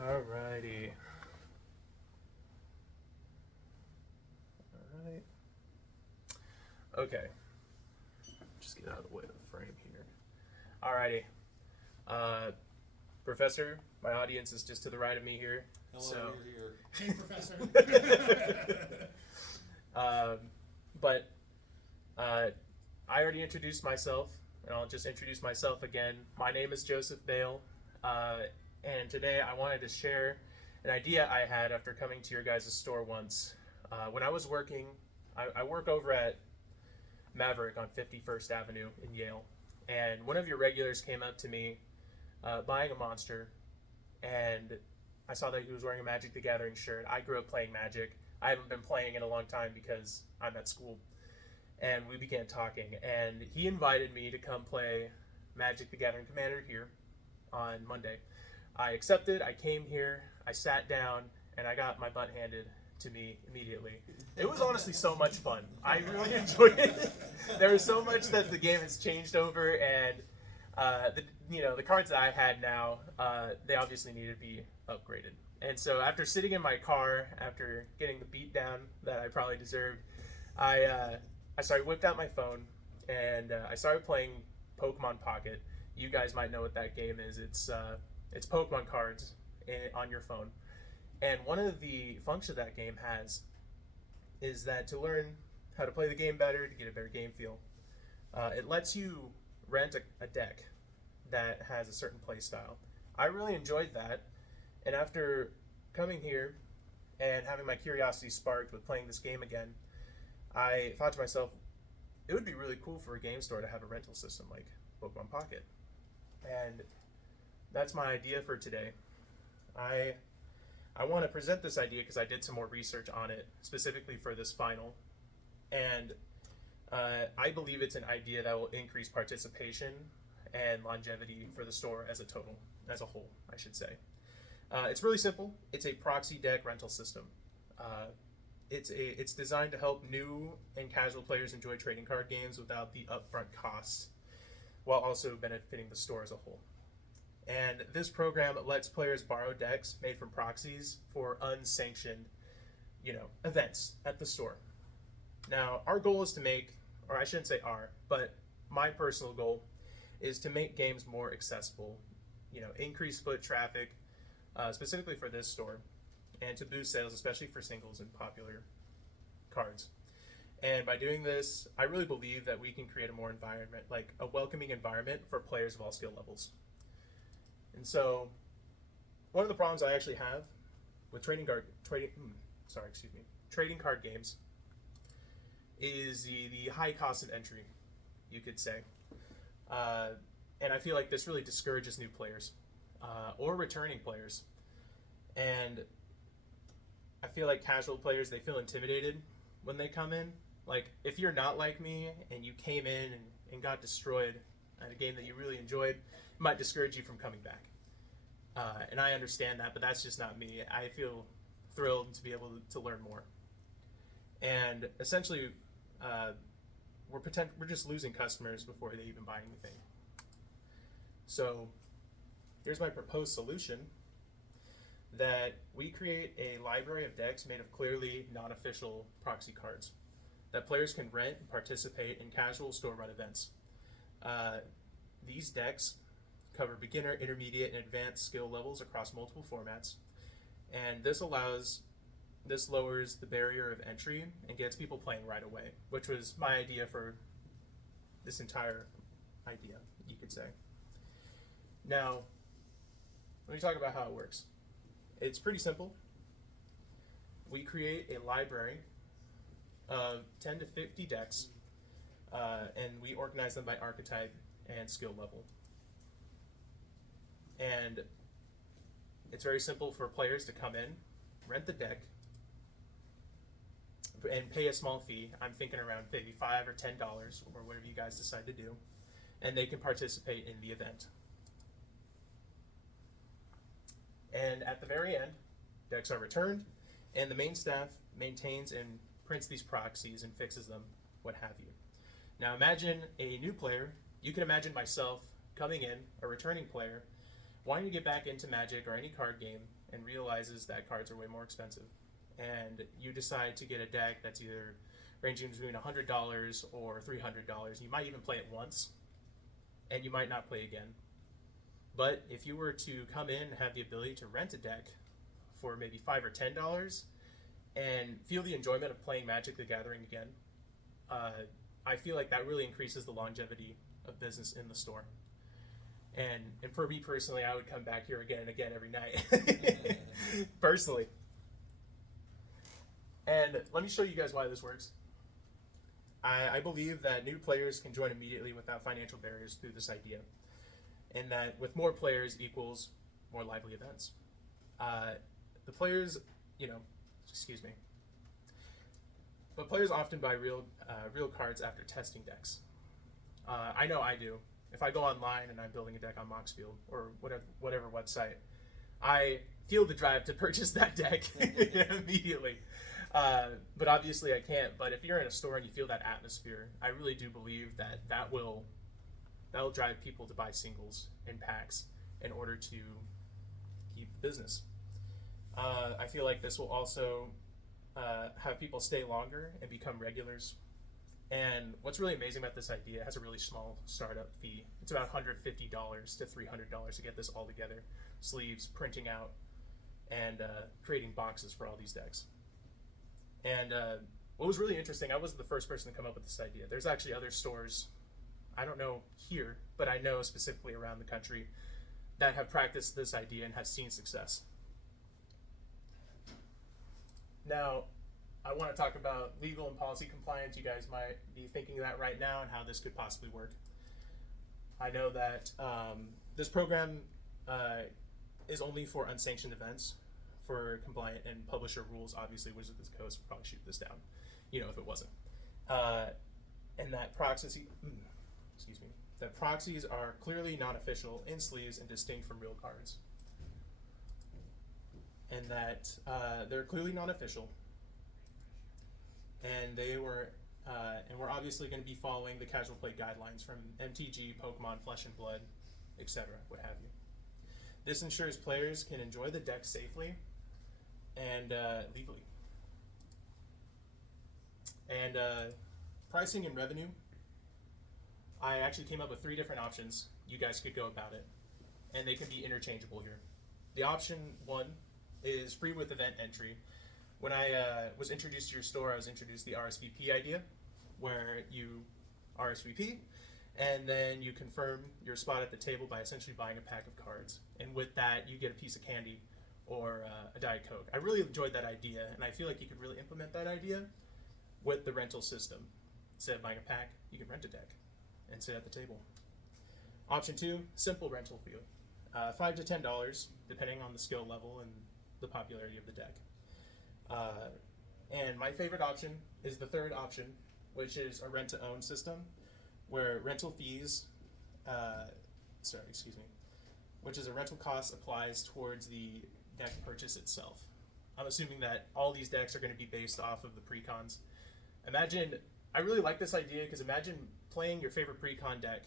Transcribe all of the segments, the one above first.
Alrighty. Alright. Okay. Just get out of the way of the frame here. Alrighty. Professor, my audience is just to the right of me here. Hello, So, you're here. Hey, Professor. but I already introduced myself, and I'll just introduce myself again. My name is Joseph Bale, and today I wanted to share an idea I had after coming to your guys' store once. When I was working, I work over at Maverick on 51st Avenue in Yale, and one of your regulars came up to me buying a monster, and I saw that he was wearing a Magic the Gathering shirt. I grew up playing Magic. I haven't been playing in a long time because I'm at school. And we began talking, and he invited me to come play Magic the Gathering Commander here on Monday. I accepted, I came here, I sat down, and I got my butt handed to me immediately. It was honestly so much fun. I really enjoyed it. There was so much that the game has changed over, and the cards that I had now, they obviously need to be upgraded. And so after sitting in my car, after getting the beat down that I probably deserved, I whipped out my phone, and I started playing Pokemon Pocket. You guys might know what that game is. It's Pokemon cards on your phone. And one of the functions that game has is that to learn how to play the game better, to get a better game feel, it lets you rent a deck that has a certain play style. I really enjoyed that, and after coming here and having my curiosity sparked with playing this game again, I thought to myself, it would be really cool for a game store to have a rental system like Pokemon Pocket. And that's my idea for today. I want to present this idea because I did some more research on it, specifically for this final. And I believe it's an idea that will increase participation and longevity for the store as a whole, I should say. It's really simple. It's a proxy deck rental system. It's designed to help new and casual players enjoy trading card games without the upfront costs, while also benefiting the store as a whole. And this program lets players borrow decks made from proxies for unsanctioned, events at the store. Now, our goal is to make, or I shouldn't say our, but my personal goal is to make games more accessible, increase foot traffic, specifically for this store, and to boost sales, especially for singles and popular cards. And by doing this, I really believe that we can create a welcoming environment for players of all skill levels. And so, one of the problems I actually have with trading card games is the high cost of entry, you could say. And I feel like this really discourages new players or returning players. And I feel like casual players, they feel intimidated when they come in. Like, if you're not like me and you came in and got destroyed at a game that you really enjoyed, it might discourage you from coming back. And I understand that, but that's just not me. I feel thrilled to be able to learn more. And essentially, we're just losing customers before they even buy anything. So here's my proposed solution: that we create a library of decks made of clearly non-official proxy cards that players can rent and participate in casual store-run events. These decks cover beginner, intermediate, and advanced skill levels across multiple formats, and this lowers the barrier of entry and gets people playing right away, which was my idea for this entire idea, you could say. Now, let me talk about how it works. It's pretty simple. We create a library of 10 to 50 decks, and we organize them by archetype and skill level. And it's very simple for players to come in, rent the deck, and pay a small fee. I'm thinking around maybe $5 or $10 or whatever you guys decide to do, and they can participate in the event. And at the very end, decks are returned, and the main staff maintains and prints these proxies and fixes them, what have you. Now imagine a new player. You can imagine myself coming in, a returning player, wanting to get back into Magic or any card game and realizes that cards are way more expensive, and you decide to get a deck that's either ranging between $100 or $300. You might even play it once, and you might not play again. But if you were to come in and have the ability to rent a deck for maybe $5 or $10 and feel the enjoyment of playing Magic the Gathering again, I feel like that really increases the longevity of business in the store. And for me personally, I would come back here again and again every night. Personally. And let me show you guys why this works. I believe that new players can join immediately without financial barriers through this idea. And that with more players equals more lively events. The players, excuse me. But players often buy real cards after testing decks. I know I do. If I go online and I'm building a deck on Moxfield or whatever website, I feel the drive to purchase that deck immediately. But obviously I can't. But if you're in a store and you feel that atmosphere, I really do believe that will drive people to buy singles and packs in order to keep business. I feel like this will also have people stay longer and become regulars. And what's really amazing about this idea, it has a really small startup fee. It's about $150 to $300 to get this all together. Sleeves, printing out, and creating boxes for all these decks. And what was really interesting, I wasn't the first person to come up with this idea. There's actually other stores, I don't know here, but I know specifically around the country, that have practiced this idea and have seen success. Now, I want to talk about legal and policy compliance. You guys might be thinking that right now and how this could possibly work. I know that this program is only for unsanctioned events, for compliant and publisher rules. Obviously, Wizards of the Coast would probably shoot this down, if it wasn't. And that proxies, that proxies are clearly non-official in sleeves and distinct from real cards. And that they're clearly non-official. And we're obviously going to be following the casual play guidelines from MTG, Pokemon, Flesh and Blood, etc., what have you. This ensures players can enjoy the deck safely and legally. And pricing and revenue, I actually came up with 3 different options you guys could go about it, and they can be interchangeable here. The option 1 is free with event entry. When I was introduced to your store, I was introduced to the RSVP idea, where you RSVP, and then you confirm your spot at the table by essentially buying a pack of cards. And with that, you get a piece of candy or a Diet Coke. I really enjoyed that idea, and I feel like you could really implement that idea with the rental system. Instead of buying a pack, you can rent a deck and sit at the table. Option 2, simple rental fee, $5 to $10, depending on the skill level and the popularity of the deck. And my favorite option is the third option, which is a rent-to-own system, where rental fees, which is a rental cost applies towards the deck purchase itself. I'm assuming that all these decks are going to be based off of the precons. I really like this idea because imagine playing your favorite precon deck,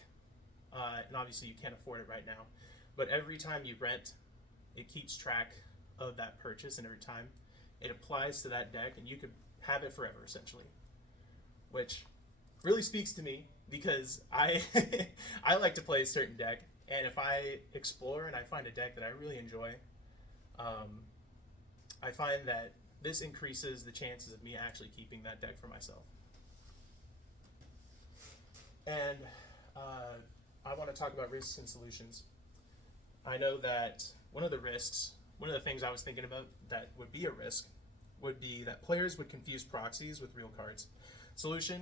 and obviously you can't afford it right now, but every time you rent, it keeps track of that purchase, and every time it applies to that deck, and you could have it forever, essentially. Which really speaks to me, because I like to play a certain deck, and if I explore and I find a deck that I really enjoy, I find that this increases the chances of me actually keeping that deck for myself. And I want to talk about risks and solutions. I know that one of the things I was thinking about that would be a risk would be that players would confuse proxies with real cards. Solution,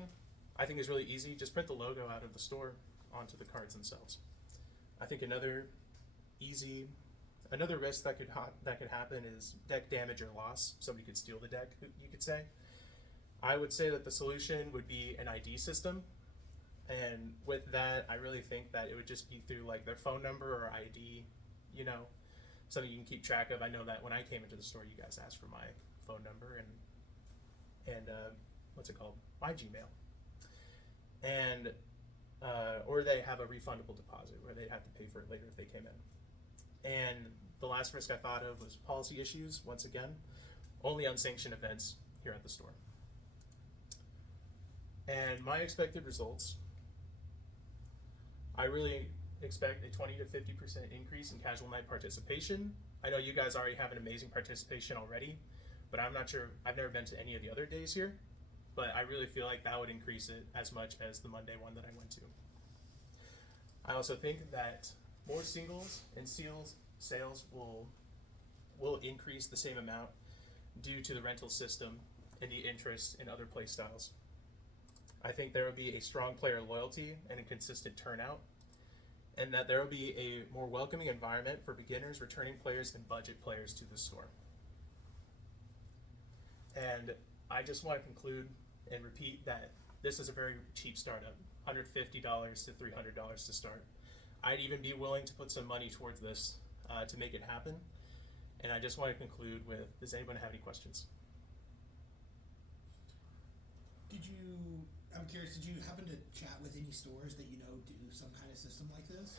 I think, is really easy. Just print the logo out of the store onto the cards themselves. I think another risk that could happen is deck damage or loss. Somebody could steal the deck, you could say. I would say that the solution would be an ID system. And with that, I really think that it would just be through like their phone number or ID, something you can keep track of. I know that when I came into the store, you guys asked for my phone number and my Gmail. And or they have a refundable deposit where they'd have to pay for it later if they came in. And the last risk I thought of was policy issues, once again. Only unsanctioned events here at the store. And my expected results, I really expect a 20 to 50% increase in casual night participation. I know you guys already have an amazing participation already, but I'm not sure, I've never been to any of the other days here, but I really feel like that would increase it as much as the Monday one that I went to. I also think that more singles and seals sales will increase the same amount due to the rental system and the interest in other play styles. I think there will be a strong player loyalty and a consistent turnout, and that there will be a more welcoming environment for beginners, returning players, and budget players to the store. And I just want to conclude and repeat that this is a very cheap startup, $150 to $300 to start. I'd even be willing to put some money towards this to make it happen. And I just want to conclude with, does anyone have any questions? I'm curious, did you happen to chat with any stores that you know do some kind of system like this?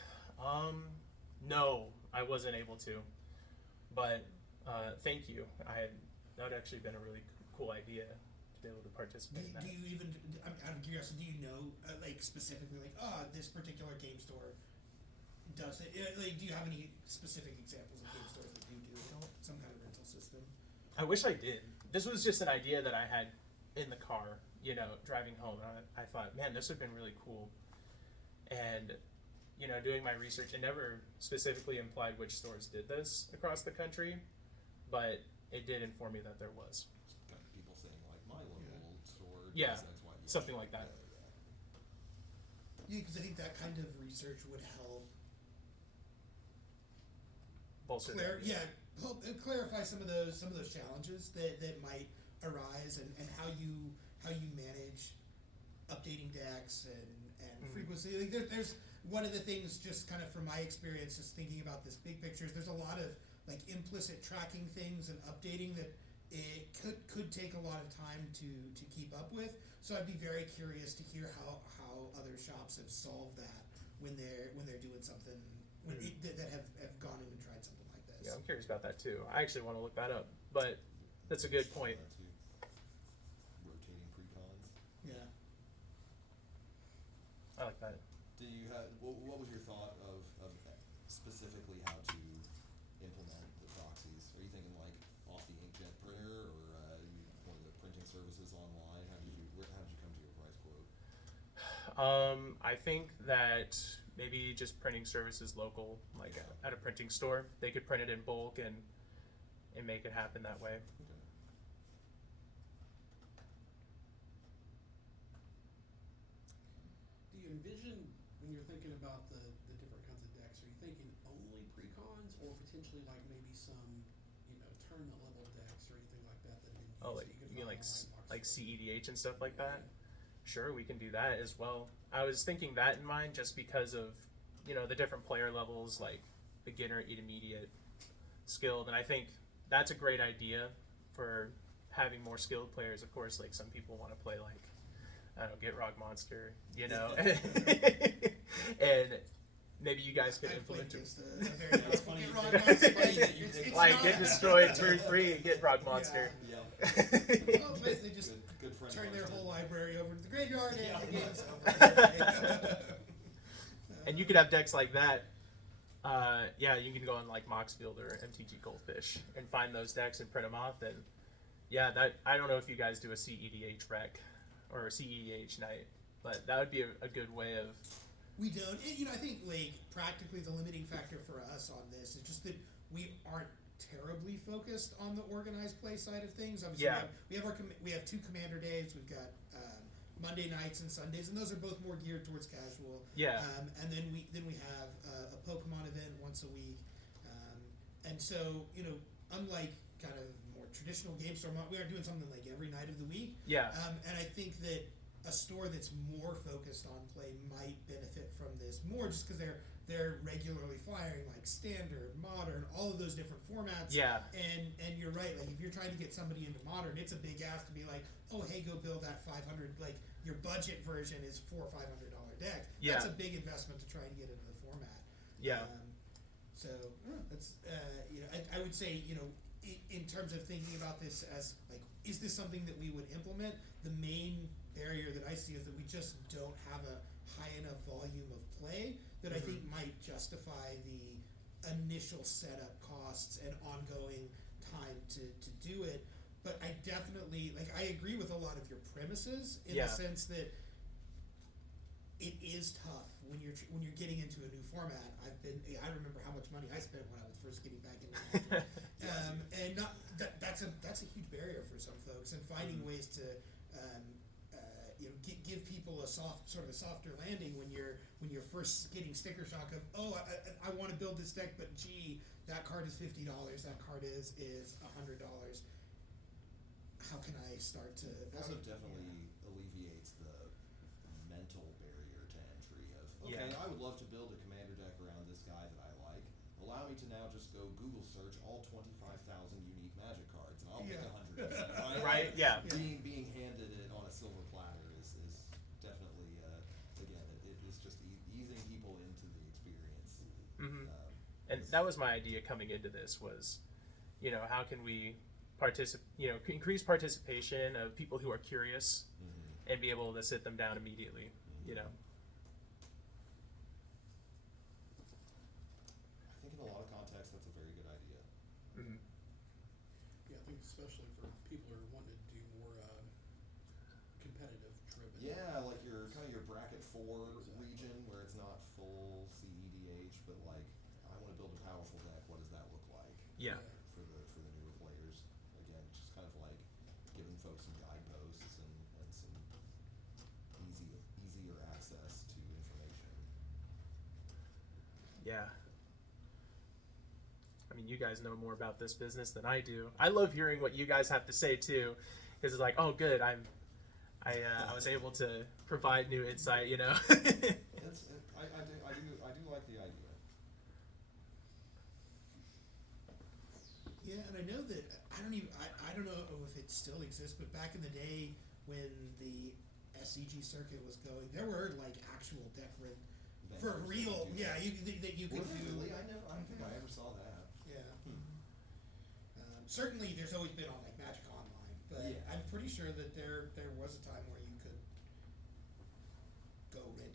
No, I wasn't able to, but thank you. That would actually been a really cool idea to be able to participate in that. Do you even, I'm out of curiosity, do you know, like specifically, like, this particular game store does it? Like, do you have any specific examples of game stores that do some kind of rental system? I wish I did. This was just an idea that I had in the car, driving home. And I thought, man, this would have been really cool. And, doing my research, it never specifically implied which stores did this across the country, but it did inform me that there was. Kind of people saying like my local store. Yeah, does X, Y, Z. something like that. Yeah, because I think that kind of research would help Bolster that. help clarify some of those challenges that might arise, and how you manage updating decks and frequency. Like there's one of the things, just kind of from my experience, just thinking about this big picture, is there's a lot of like implicit tracking things and updating that it could take a lot of time to keep up with. So I'd be very curious to hear how other shops have solved that when they're doing something that have gone in and tried something like this. Yeah, I'm curious about that too. I actually want to look that up, but that's a good point. Rotating pre-cons. Yeah. I like that. Do you have what was your thought of specifically how to implement the proxies? Are you thinking like off the inkjet printer, or one of the printing services online? How did you come to your price quote? I think that maybe just printing services local, like at a printing store, they could print it in bulk and make it happen that way. Okay. Do you envision, when you're thinking about the different kinds of decks, are you thinking only pre-cons, or potentially like maybe some, tournament level decks or anything like that that have been used? Oh, like that you mean could like find online like box CEDH and stuff like that? Sure, we can do that as well. I was thinking that in mind just because of, the different player levels, like beginner, intermediate, skilled, and I think that's a great idea for having more skilled players. Of course, like some people want to play like, I don't know, Get Rock Monster, and maybe you guys could I've implement played it. against a very It's funny Get you Rock think- Monster. it's funny that you It's think- Like not- get destroyed turn 3 and Get Rock Monster. Yeah. Well, but they just Good friend. turn of their ours whole did. library over to the graveyard, and Yeah. the game's over. And you could have decks like that. You can go on like Moxfield or MTG Goldfish and find those decks and print them off. And that I don't know if you guys do a CEDH rec or a CEDH night, but that would be a good way of. We don't. And, I think like practically the limiting factor for us on this is just that we aren't terribly focused on the organized play side of things. Obviously, Yeah. we have 2 commander days. We've got Monday nights and Sundays, and those are both more geared towards casual. Yeah. And then we have a Pokemon event once a week, and so unlike kind of more traditional game store, we are doing something like every night of the week. Yeah. And I think that a store that's more focused on play might benefit from this more, just because they're regularly firing like standard, modern, all of those different formats. Yeah. And you're right. Like if you're trying to get somebody into modern, it's a big ask to be like, oh hey, go build that 500. Like your budget version is $400 or $500 deck. Yeah. That's a big investment to try and get into the format. Yeah. So that's I would say in terms of thinking about this as like, is this something that we would implement? The main barrier that I see is that we just don't have a high enough volume of play that I think might justify the initial setup costs and ongoing time to do it. But I definitely I agree with a lot of your premises in Yeah. the sense that it is tough when you're getting into a new format. I remember how much money I spent when I was first getting back into Magic. And not that's a huge barrier for some folks, and finding ways to give people a softer landing when you're first getting sticker shock of, oh, I want to build this deck, but gee, that card is $50, that card is $100. How can I start to? It also definitely alleviates the mental barrier to entry of, okay, Yeah. I would love to build a commander deck around this guy that I like. Allow me to now just go Google search all 25,000 unique Magic cards, and I'll pick 100. Right? Yeah. Being handed it on a silver platter is definitely again it's just easing people into the experience. Mhm. And that was my idea coming into this was, how can we increase participation of people who are curious and be able to sit them down immediately, I think in a lot of contexts that's a very good idea. Mhm. Yeah, I think especially for people who are wanting to do more competitive driven. Yeah, like your kind of your bracket 4 region where it's not full CEDH, but like I want to build a powerful deck. What does that look like? Yeah. For the newer players, again, just kind of like giving folks some guideposts and some easier access to information. Yeah. I mean, you guys know more about this business than I do. I love hearing what you guys have to say too, because it's like, oh, good, I was able to provide new insight, I do like the idea. Yeah, and I know that I don't know if it still exists, but back in the day when the SCG circuit was going, there were like actual deck for Vendors real. that do Yeah, that. that you could Was it do. really? I don't think I ever saw that. Yeah. Certainly, there's always been on like Magic Online, but Yeah. I'm pretty sure that there was a time where you could go into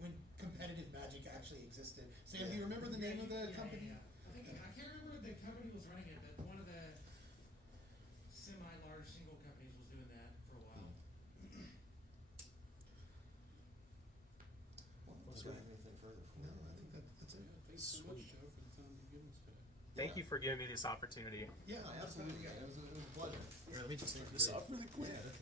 when competitive Magic actually existed. Sam, do you remember the name of the company? Yeah. I can't remember the company was running it, but one of the semi-large single companies was doing that for a while. Well, do I have anything further for No, you? I think that's it. Yeah, thanks so much, Joe, for the time you've given us today. Thank you for giving me this opportunity. Yeah, Absolutely. It was a pleasure. Here, let me just take this off really quick. Yeah.